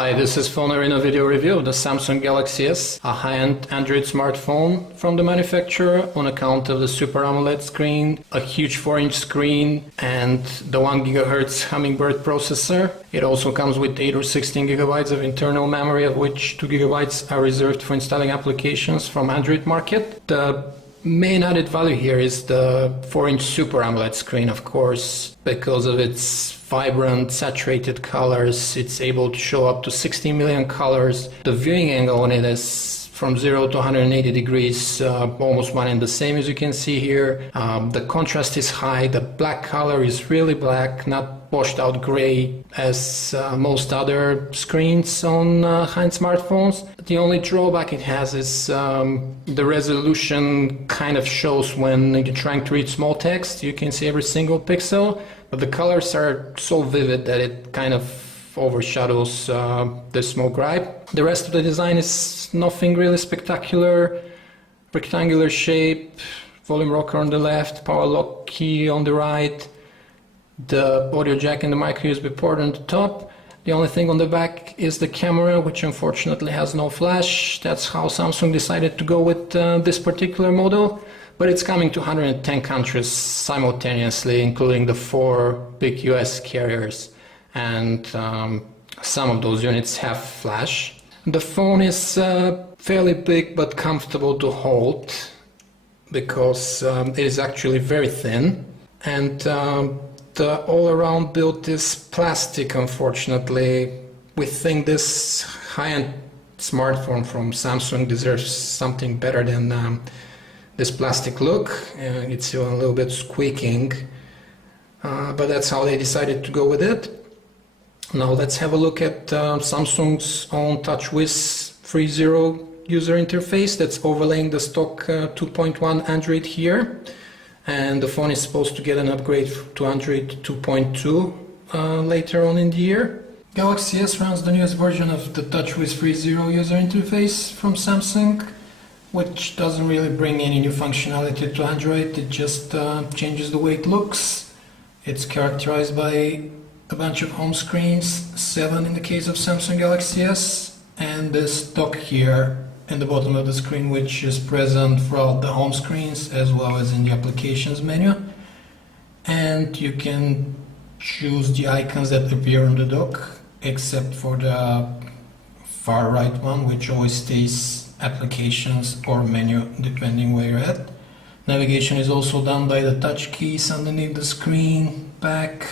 Hi, this is Phone Arena video review of the Samsung Galaxy S, a high-end Android smartphone from the manufacturer on account of the Super AMOLED screen, a huge 4-inch screen and the 1 GHz Hummingbird processor. It also comes with 8 or 16 GB of internal memory, of which 2 GB are reserved for installing applications from Android market. The main added value here is the 4-inch Super AMOLED screen, of course. Because of its vibrant, saturated colors, it's able to show up to 16 million colors. The viewing angle on it is from 0 to 180 degrees, almost one and the same, as you can see here. The contrast is high, the black color is really black, not washed out gray as most other screens on high-end smartphones. The only drawback it has is the resolution kind of shows when you're trying to read small text. You can see every single pixel, but the colors are so vivid that it kind of overshadows the small gripe. The rest of the design is nothing really spectacular. Rectangular shape, volume rocker on the left, power lock key on the right, the audio jack and the micro USB port on the top. The only thing on the back is the camera, which unfortunately has no flash. That's how Samsung decided to go with this particular model. But it's coming to 110 countries simultaneously, including the 4 big US carriers. And some of those units have flash. The phone is fairly big but comfortable to hold because it is actually very thin. And the all-around build is plastic, unfortunately. We think this high-end smartphone from Samsung deserves something better than this plastic look. It's a little bit squeaking, but that's how they decided to go with it. Now let's have a look at Samsung's own TouchWiz 3.0 user interface that's overlaying the stock 2.1 Android here. And the phone is supposed to get an upgrade to Android 2.2 later on in the year. Galaxy S runs the newest version of the TouchWiz 3.0 user interface from Samsung, which doesn't really bring any new functionality to Android. It just changes the way it looks. It's characterized by a bunch of home screens, 7 in the case of Samsung Galaxy S, and this dock here in the bottom of the screen, which is present throughout the home screens as well as in the applications menu. And you can choose the icons that appear on the dock, except for the far right one, which always stays applications or menu depending where you're at. Navigation is also done by the touch keys underneath the screen, back,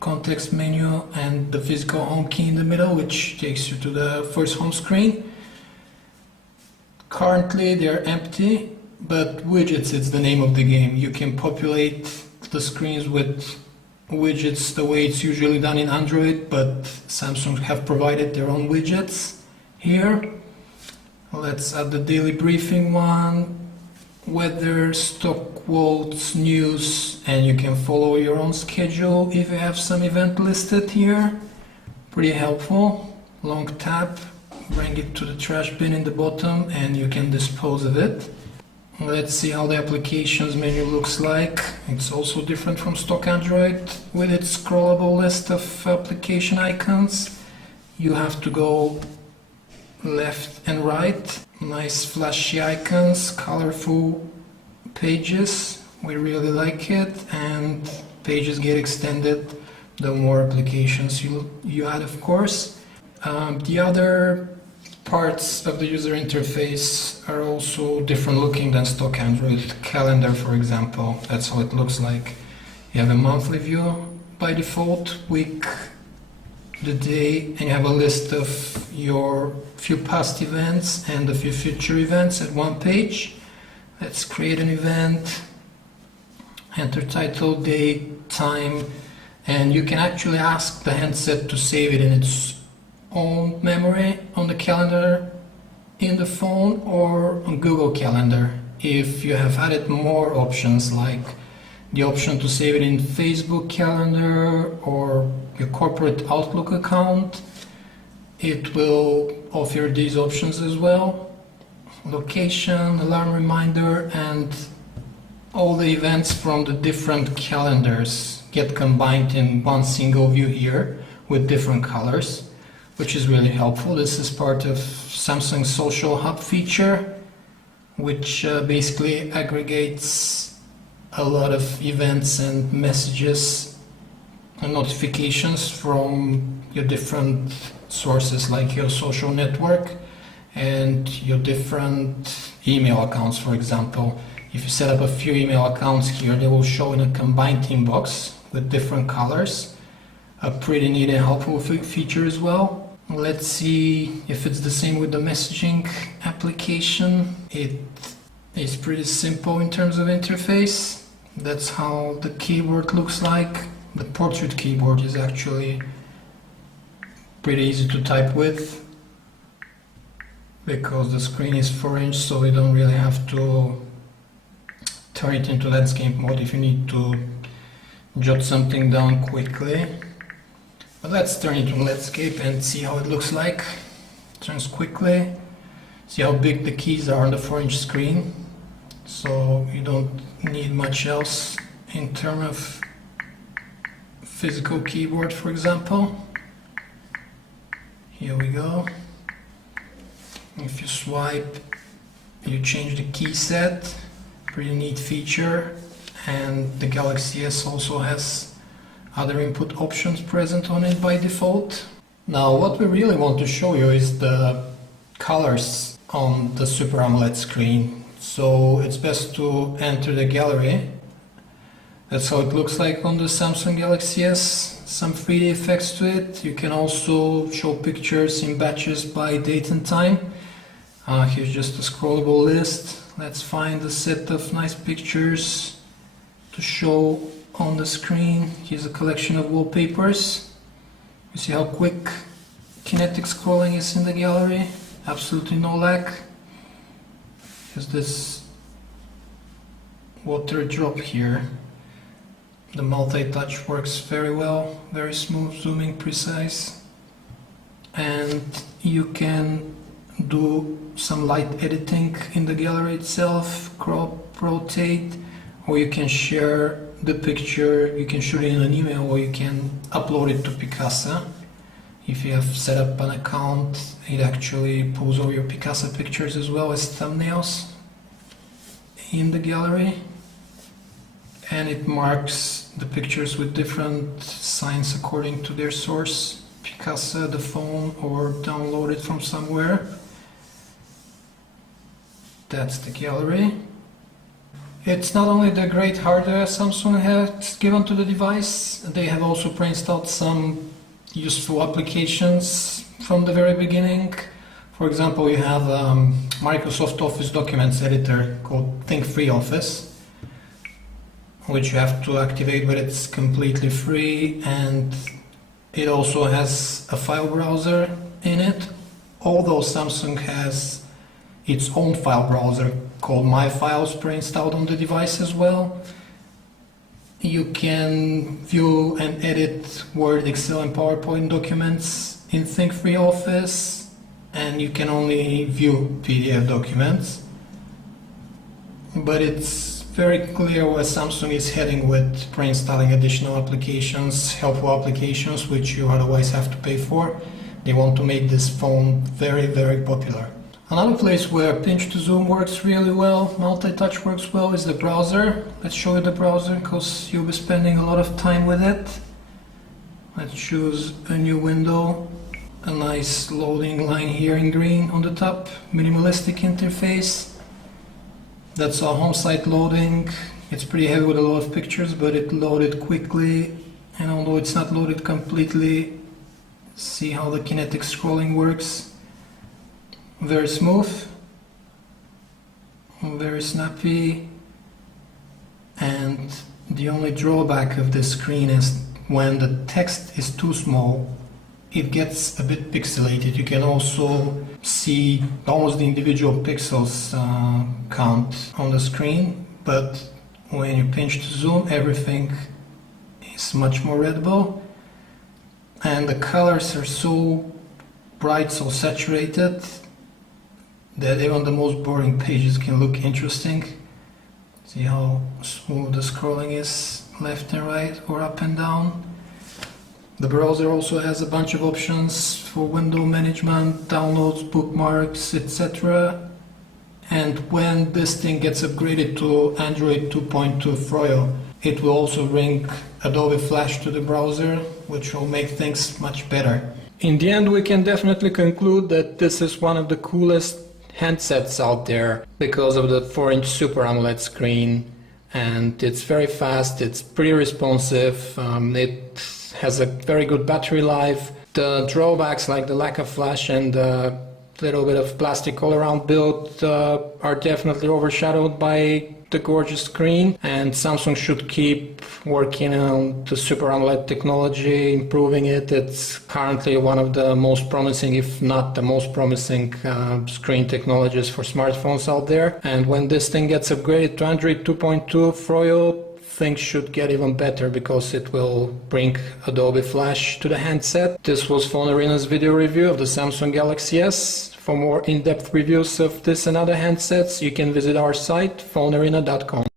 context menu, and the physical home key in the middle, which takes you to the first home screen. Currently they are empty, but widgets is the name of the game. You can populate the screens with widgets the way it's usually done in Android, but Samsung have provided their own widgets here. Let's add the daily briefing one, weather, stock quotes, news, and you can follow your own schedule if you have some event listed here. Pretty helpful. Long tap, bring it to the trash bin in the bottom and you can dispose of it. Let's see how the applications menu looks like. It's also different from stock Android with its scrollable list of application icons. You have to go left and right. Nice flashy icons, colorful pages. We really like it, and pages get extended the more applications you add, of course. The other parts of the user interface are also different looking than stock Android. Calendar, for example, that's how it looks like. You have a monthly view by default, week, the day, and you have a list of your few past events and a few future events at one page. Let's create an event, enter title, date, time, and you can actually ask the handset to save it in its own memory on the calendar in the phone or on Google Calendar. If you have added more options like the option to save it in Facebook Calendar or your corporate Outlook account, it will offer these options as well. Location, alarm reminder, and all the events from the different calendars get combined in one single view here with different colors. which is really helpful. This is part of Samsung's Social Hub feature, which basically aggregates a lot of events and messages and notifications from your different sources, like your social network and your different email accounts. For example, if you set up a few email accounts here, they will show in a combined inbox with different colors. A pretty neat and helpful feature as well. Let's see if it's the same with the messaging application. It is pretty simple in terms of interface. That's how the keyboard looks like. The portrait keyboard is actually pretty easy to type with because the screen is 4-inch, so you don't really have to turn it into landscape mode if you need to jot something down quickly. But let's turn it to landscape and see how it looks like. Turns quickly. See how big the keys are on the 4-inch screen. So you don't need much else in terms of physical keyboard, for example. Here we go. If you swipe, you change the key set. Pretty neat feature. And the Galaxy S also has other input options present on it by default. Now what we really want to show you is the colors on the Super AMOLED screen. So it's best to enter the gallery. That's how it looks like on the Samsung Galaxy S. Some 3D effects to it. You can also show pictures in batches by date and time. Here's just a scrollable list. Let's find a set of nice pictures to show on the screen. Here's a collection of wallpapers. You see how quick kinetic scrolling is in the gallery. Absolutely no lag. Here's this water drop here. The multi-touch works very well, very smooth, zooming, precise. And you can do some light editing in the gallery itself, crop, rotate, or you can share the picture, you can shoot it in an email, or you can upload it to Picasa. If you have set up an account, it actually pulls all your Picasa pictures as well as thumbnails in the gallery. And it marks the pictures with different signs according to their source, Picasa, the phone, or downloaded from somewhere. That's the gallery. It's not only the great hardware Samsung has given to the device, they have also pre-installed some useful applications from the very beginning. For example, you have Microsoft Office Documents editor called Think Free Office, which you have to activate, but it's completely free, and it also has a file browser in it, although Samsung has its own file browser called My Files pre-installed on the device as well. You can view and edit Word, Excel and PowerPoint documents in Think Free Office, and you can only view PDF documents. But it's very clear where Samsung is heading with pre-installing additional applications, helpful applications, which you otherwise have to pay for. They want to make this phone very, very popular. Another place where pinch to zoom works really well, multi-touch works well, is the browser. Let's show you the browser because you'll be spending a lot of time with it. Let's choose a new window. A nice loading line here in green on the top. Minimalistic interface. That's our home site loading. It's pretty heavy with a lot of pictures, but it loaded quickly. And although it's not loaded completely, see how the kinetic scrolling works. Very smooth, very snappy, and the only drawback of this screen is when the text is too small, it gets a bit pixelated. You can also see almost the individual pixels count on the screen, but when you pinch to zoom, everything is much more readable, and the colors are so bright, so saturated, that even the most boring pages can look interesting. See how smooth the scrolling is left and right or up and down. The browser also has a bunch of options for window management, downloads, bookmarks, etc. And when this thing gets upgraded to Android 2.2 Froyo, it will also bring Adobe Flash to the browser, which will make things much better. In the end, we can definitely conclude that this is one of the coolest handsets out there because of the 4-inch Super AMOLED screen, and it's very fast, it's pretty responsive, it has a very good battery life. The drawbacks like the lack of flash and the little bit of plastic all-around build are definitely overshadowed by the gorgeous screen, and Samsung should keep working on the Super AMOLED technology, improving it. It's currently one of the most promising, if not the most promising screen technologies for smartphones out there. And when this thing gets upgraded to Android 2.2 Froyo, things should get even better because it will bring Adobe Flash to the handset. This was Phone Arena's video review of the Samsung Galaxy S. For more in-depth reviews of this and other handsets, you can visit our site, phonearena.com.